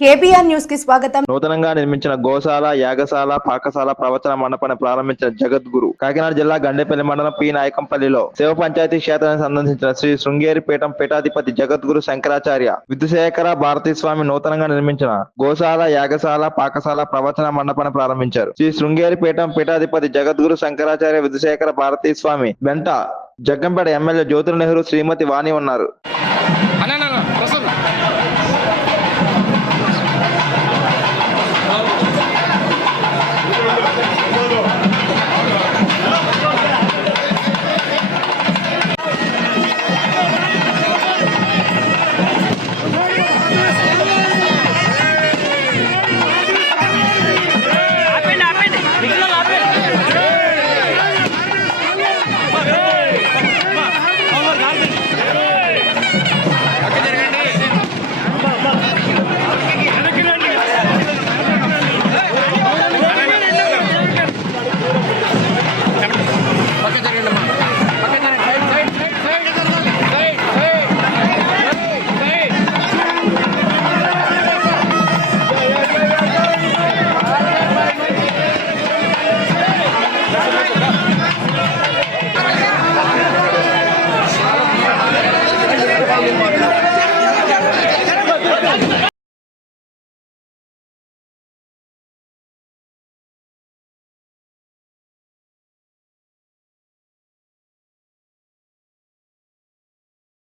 KBR న్యూస్కి స్వాగతం. నూతనంగా నిర్మించిన గోశాల యాగశాల పాకశాల ప్రవచన మండపాన్ని ప్రారంభించిన జగద్గురు కాకినాడ జిల్లా గండేపల్లి మండలం పి. నాయకంపల్లిలో శివ పంచాయతీ క్షేత్రాన్ని సందర్శించిన శ్రీ శృంగేరి పీఠం పీఠాధిపతి జగద్గురు శంకరాచార్య విద్యుశేఖర భారతీ స్వామి నూతనంగా నిర్మించిన గోశాల యాగశాల పాకశాల ప్రవచన మండపాన్ని ప్రారంభించారు. శ్రీ శృంగేరి పీఠం పీఠాధిపతి జగద్గురు శంకరాచార్య విద్యుశేఖర భారతీ స్వామి వెంట జగ్గంపేట ఎమ్మెల్యే జ్యోతుల నెహ్రూ శ్రీమతి వాణి ఉన్నారు.